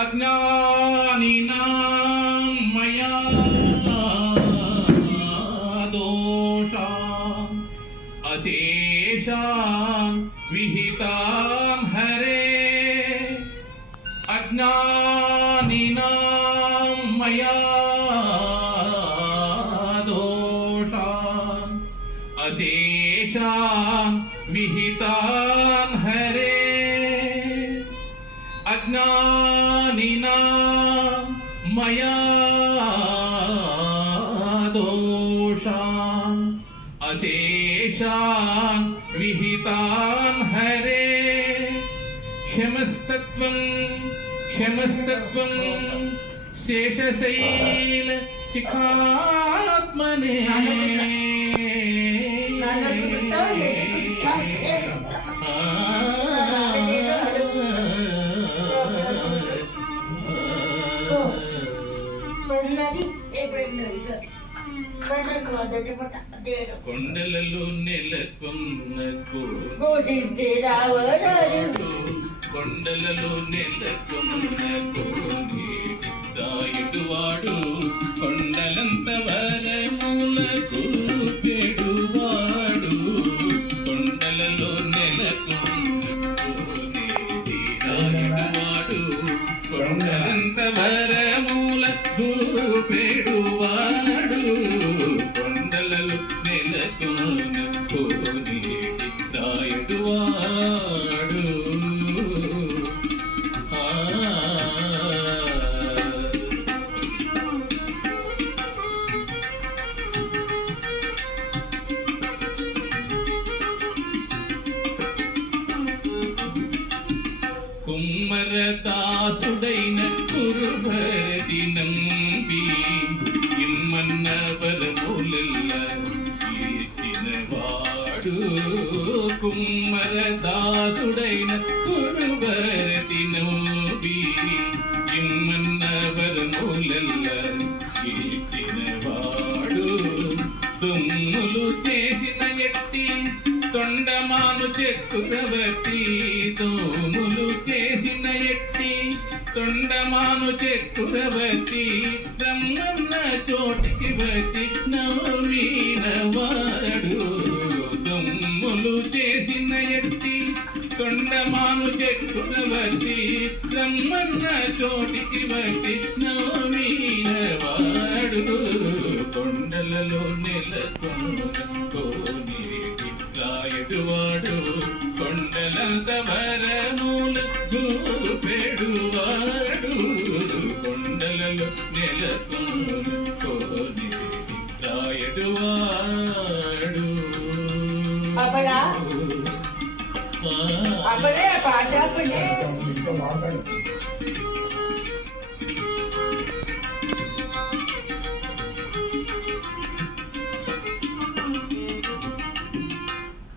अज्ञानिनां मया दोषा अशेषां विहितां हरे अज्ञानिनां मया दोषान् अशेषां विहितान् हरे अज्ञानिना मया दोषान् अशेषान् विहितान् हरे क्षमस्तत्वं क्षमस्तत्वं शेषशैल शिखात्मने కొండలలో నెలకొన్న కొండలలో నెలకొన్న కోడి దాయుడు వాడు కొండలంత కుమ్మరదాసుడైన కురుభరటి నంబి ఇమ్మన్న వరములెల్ల వాడు కుమ్మరదాసుడైన కురుభరటి నంబి ఇమ్మన్న వరములెల్ల వాడు దుమ్ములు చేసిన ఎట్టి తొండమాను చెక్కురవతి తొండమాను చెక్కురవతి రమ్మన్న చోటికి వచ్చి నవీన వాడు దొమ్ములు చేసిన ఎట్టి తొండమాను చెక్కురవతి రమ్మన్న చోటికి వచ్చి నవ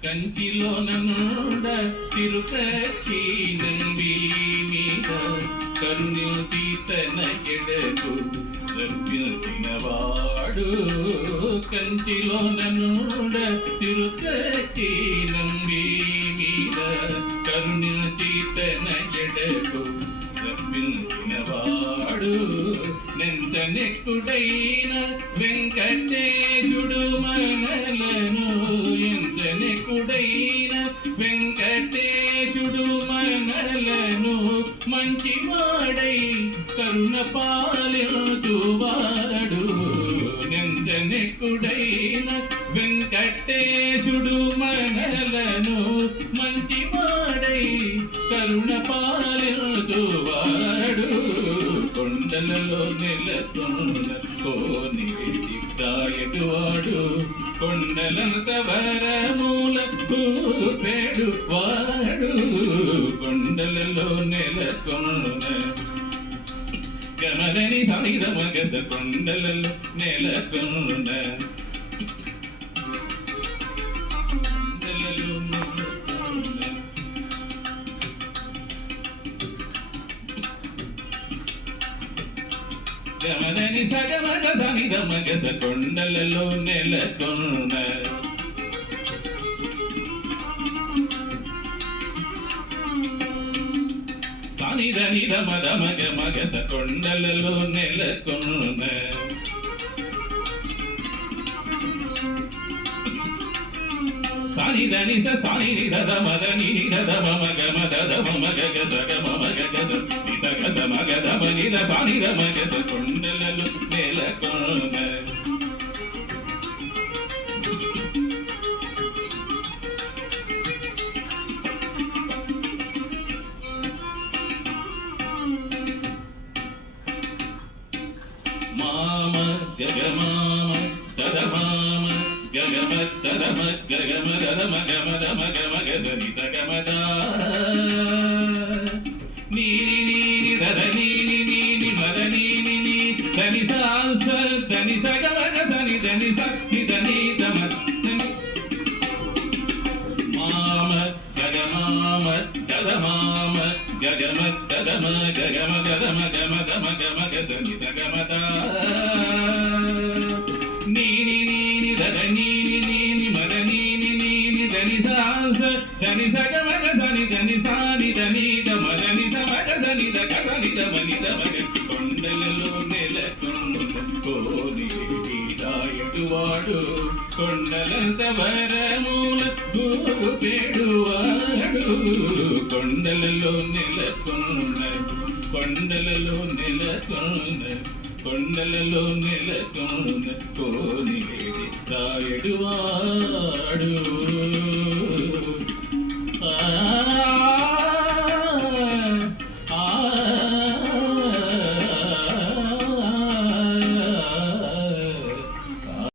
కంచిలోన నుండ తిరుకచి నంబి మీద కరుణించి తన ఎడకు రప్పించినవాడు కంచిలోన నుండ తిరుకచి నంబి నెంత వెంకటేశుడు మనలను ఎంత నెక్కుడైన వెంకటేశుడు మనలను మంచి వాడై కరుణ పాలించువాడు. ఎంత నెక్కుడైన వెంకటేశుడు మనలను మంచి వాడై కరుణ పాలించువాడు. కొండలలో నెలకొన్న కోనేటి రాయడువాడు కొండలంత వరమూల పేడు వాడు కొండలలో నెలకొన్న గమలని సమిదమ గద కొండలలో నెలకొన్న గమనని సగమగ సనిదమగ కొండలలో నెలకొన్న. సానిద నిద మగ మగస కొండలలో నెలకొన్న. சனி தனி சனி நிதத மத நிதத மம கம தத மம கக சக மம கக நித கத மக தம நித சனி தம கத கொண்டலு நில கொண்ட దమ దని గమ గమ గమ గమ గమ గమ గమ గమ గమ గమ దని సగమ గదని దని సాని దని ద మదని సమగ దని ద గదని ద మని ద మగ కొండలలో నెలకొండ కోని కొండలంత వరమూల గూపెడువాడు కొండలలో నెలకొన్న కొండలలో నెలకొన్న కొండలలో నెలకొన్న కోని రాయడువాడు